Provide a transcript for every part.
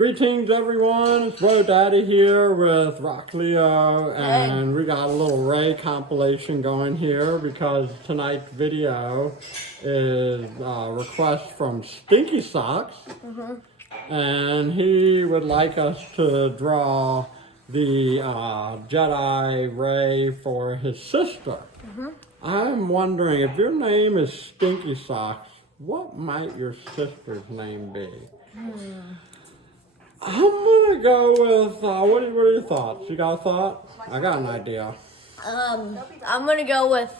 Greetings everyone, it's Bro Daddy here with Rock Leo, and we got a little Ray compilation going here because tonight's video is a request from Stinky Socks, and he would like us to draw the Jedi Ray for his sister. I'm wondering, if your name is Stinky Socks, what might your sister's name be? I'm gonna go with, what are your thoughts? You got a thought? I got an idea. I'm gonna go with,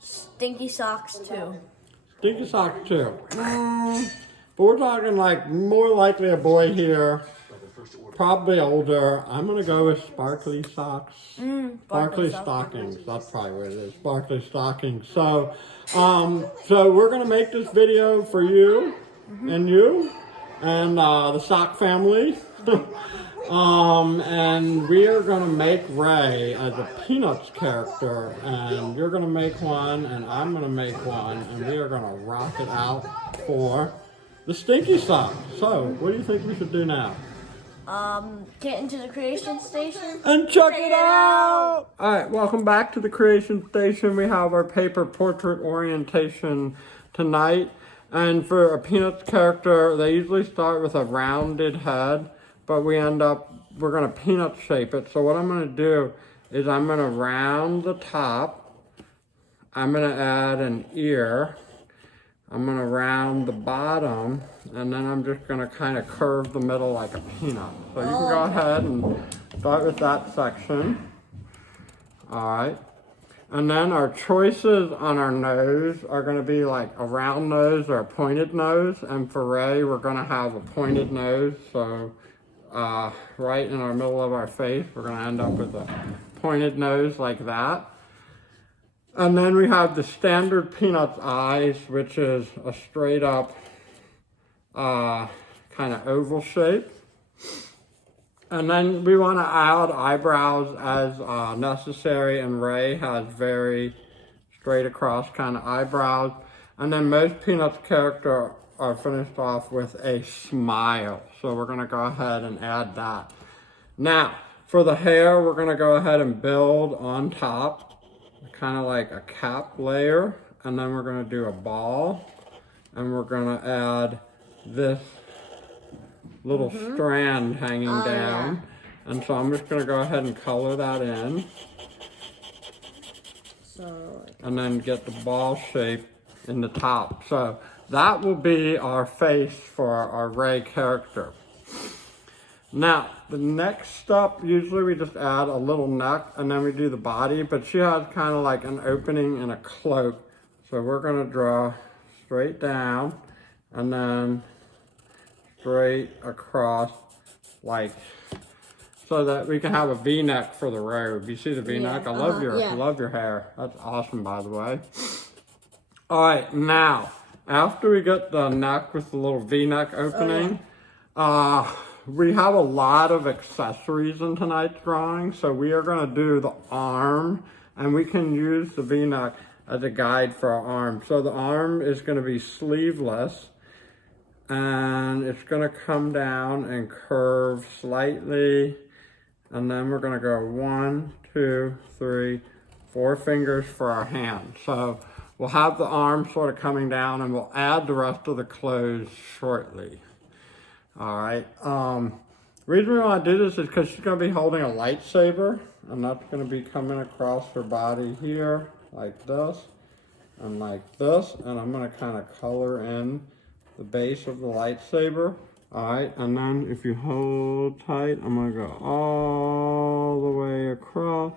Stinky Socks too. Stinky Socks too. But we're talking like more likely a boy here, probably older. I'm gonna go with Sparkly Socks. Sparkly Stockings, that's probably what it is. Sparkly Stockings. So, so we're gonna make this video for you. And you, and the Sock family, and we are going to make Ray as a Peanuts character, and you're going to make one, and I'm going to make one, and we are going to rock it out for the Stinky Sock. So, what do you think we should do now? Get into the creation station and check it out! Alright, welcome back to the creation station. We have our paper portrait orientation tonight. And for a Peanuts character, they usually start with a rounded head, but we're going to peanut shape it. So what I'm going to do is I'm going to round the top. I'm going to add an ear. I'm going to round the bottom, and then I'm just going to kind of curve the middle like a peanut. So you can go ahead and start with that section. Alright. And then our choices on our nose are going to be like a round nose or a pointed nose. And for Ray, we're going to have a pointed nose. So right in our middle of our face, we're going to end up with a pointed nose like that. And then we have the standard Peanuts eyes, which is a straight up kind of oval shape. And then we want to add eyebrows as necessary, and Ray has very straight across kind of eyebrows. And then most Peanuts characters are finished off with a smile. So we're going to go ahead and add that. Now, for the hair, we're going to go ahead and build on top, kind of like a cap layer. And then we're going to do a ball. And we're going to add this little strand hanging down. Yeah. And so I'm just going to go ahead and color that in. And then get the ball shape in the top. So that will be our face for our Ray character. Now, the next step, usually we just add a little neck and then we do the body, but she has kind of like an opening in a cloak. So we're going to draw straight down and then straight across, like, so that we can have a V-neck for the robe. You see the V-neck? Yeah, I love your hair. That's awesome, by the way. All right, now, after we get the neck with the little V-neck opening, we have a lot of accessories in tonight's drawing. So we are going to do the arm, and we can use the V-neck as a guide for our arm. So the arm is going to be sleeveless. And it's going to come down and curve slightly. And then we're going to go 1, 2, 3, 4 fingers for our hand. So we'll have the arm sort of coming down and we'll add the rest of the clothes shortly. All right. The reason we want to do this is because she's going to be holding a lightsaber. And that's going to be coming across her body here like this and like this. And I'm going to kind of color in the base of the lightsaber. Alright, and then if you hold tight, I'm going to go all the way across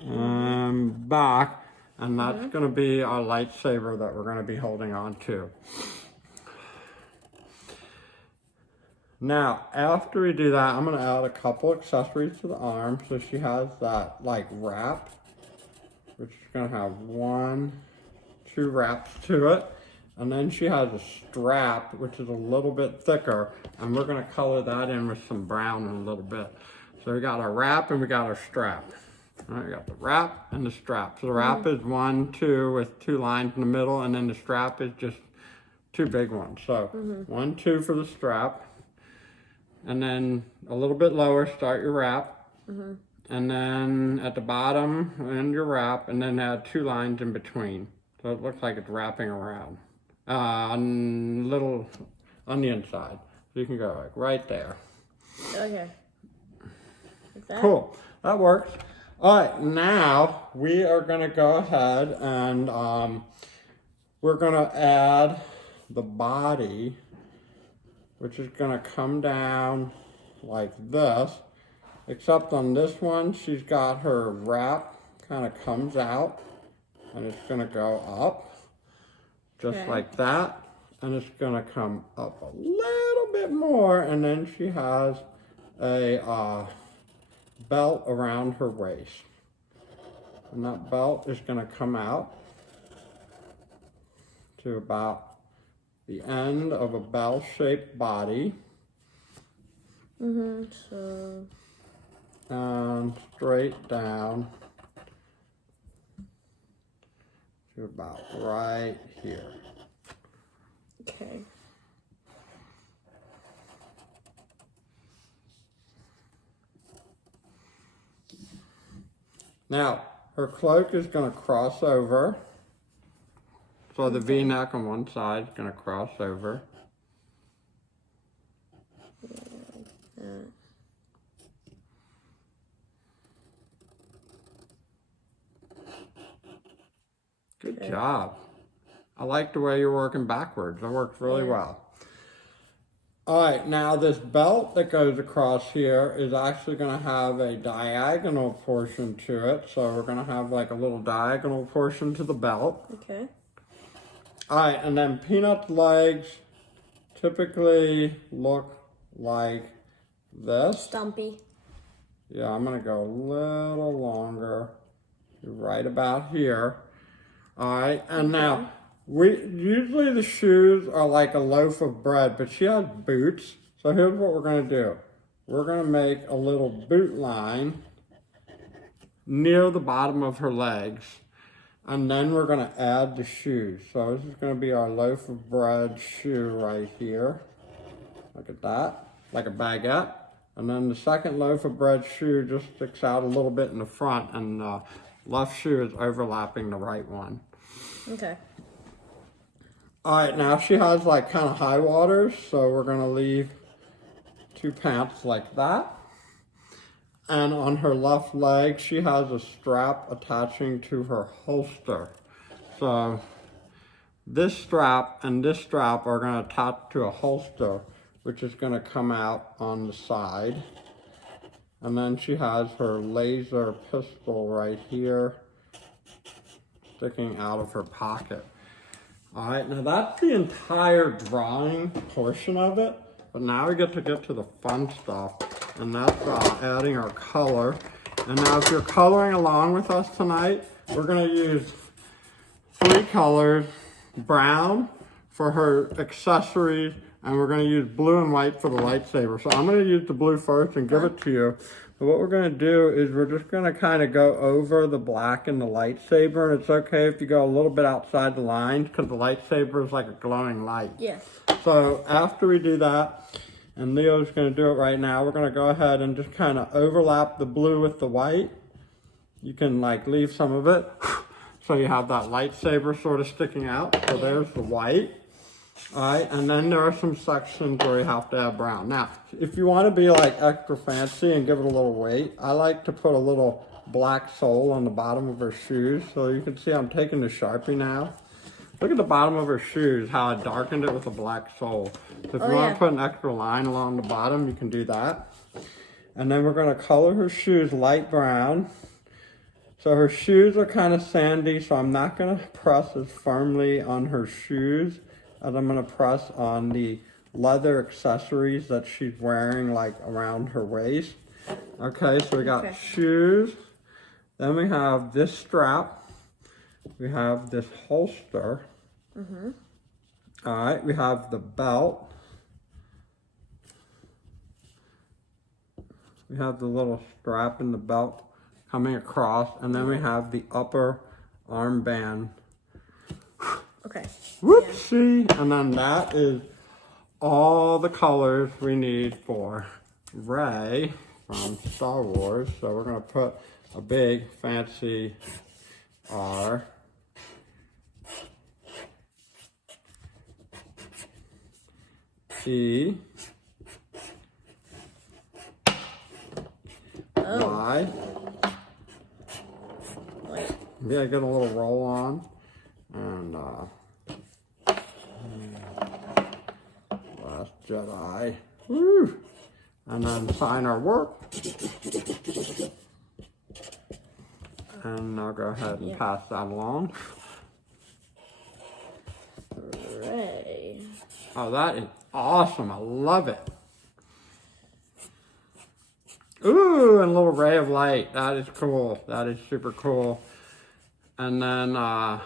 and back. And that's going to be our lightsaber that we're going to be holding on to. Now, after we do that, I'm going to add a couple accessories to the arm. So she has that like wrap, which is going to have 1, 2 wraps to it. And then she has a strap, which is a little bit thicker, and we're going to color that in with some brown in a little bit. So we got our wrap and we got our strap. All right, we got the wrap and the strap. So the wrap is 1, 2 with 2 lines in the middle, and then the strap is just 2 big ones. So 1, 2 for the strap. And then a little bit lower, start your wrap. And then at the bottom, end your wrap, and then add 2 lines in between. So it looks like it's wrapping around. Little on the inside. So you can go like right there. Okay. Like that? Cool. That works. All right, now we are going to go ahead and we're going to add the body, which is going to come down like this. Except on this one, she's got her wrap kind of comes out, and it's going to go up just like that. And it's going to come up a little bit more, and then she has a belt around her waist. And that belt is going to come out to about the end of a bell-shaped body. So... And straight down to about right here. Okay. Now, her cloak is going to cross over. So the V-neck on one side is going to cross over. Good job. I like the way you're working backwards. That works really well. All right, now this belt that goes across here is actually going to have a diagonal portion to it. So we're going to have like a little diagonal portion to the belt. Okay. All right, and then Peanut's legs typically look like this. Stumpy. Yeah, I'm going to go a little longer. Right about here. All right, and now usually the shoes are like a loaf of bread, but she has boots. So here's what we're going to do. We're going to make a little boot line near the bottom of her legs, and then we're going to add the shoes. So this is going to be our loaf of bread shoe right here. Look at that, like a baguette. And then the second loaf of bread shoe just sticks out a little bit in the front, and left shoe is overlapping the right one. Okay. All right, now she has like kind of high waters, so we're gonna leave 2 pants like that. And on her left leg, she has a strap attaching to her holster. So this strap and this strap are gonna attach to a holster, which is gonna come out on the side. And then she has her laser pistol right here, sticking out of her pocket. All right, now that's the entire drawing portion of it, but now we get to the fun stuff, and that's adding our color. And now if you're coloring along with us tonight, we're gonna use 3 colors: brown for her accessories, and we're gonna use blue and white for the lightsaber. So I'm gonna use the blue first and give it to you. But what we're gonna do is we're just gonna kind of go over the black and the lightsaber, and it's okay if you go a little bit outside the lines because the lightsaber is like a glowing light. Yes. So after we do that, and Leo's gonna do it right now, we're gonna go ahead and just kind of overlap the blue with the white. You can like leave some of it, so you have that lightsaber sort of sticking out. So there's the white. All right, and then there are some sections where you have to add brown. Now, if you want to be like extra fancy and give it a little weight, I like to put a little black sole on the bottom of her shoes. So you can see I'm taking the Sharpie now. Look at the bottom of her shoes, how I darkened it with a black sole. So if you want to put an extra line along the bottom, you can do that. And then we're going to color her shoes light brown. So her shoes are kind of sandy, so I'm not going to press as firmly on her shoes as I'm going to press on the leather accessories that she's wearing like around her waist. Okay, so we got shoes. Then we have this strap. We have this holster. All right, we have the belt. We have the little strap in the belt coming across, and then we have the upper armband Okay. Whoopsie. And then that is all the colors we need for Rey from Star Wars. So we're going to put a big fancy R. E. Y. Wait. Yeah, get a little roll on. And Last Jedi. Woo! And then sign our work. And I'll go ahead and pass that along. Rey. Oh, that is awesome. I love it. Ooh, and a little ray of light. That is cool. That is super cool. And then go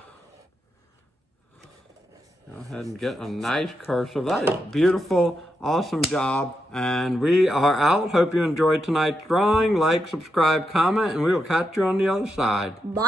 ahead and get a nice cursive. That is beautiful. Awesome job. And we are out. Hope you enjoyed tonight's drawing. Like, subscribe, comment, and we will catch you on the other side. Bye.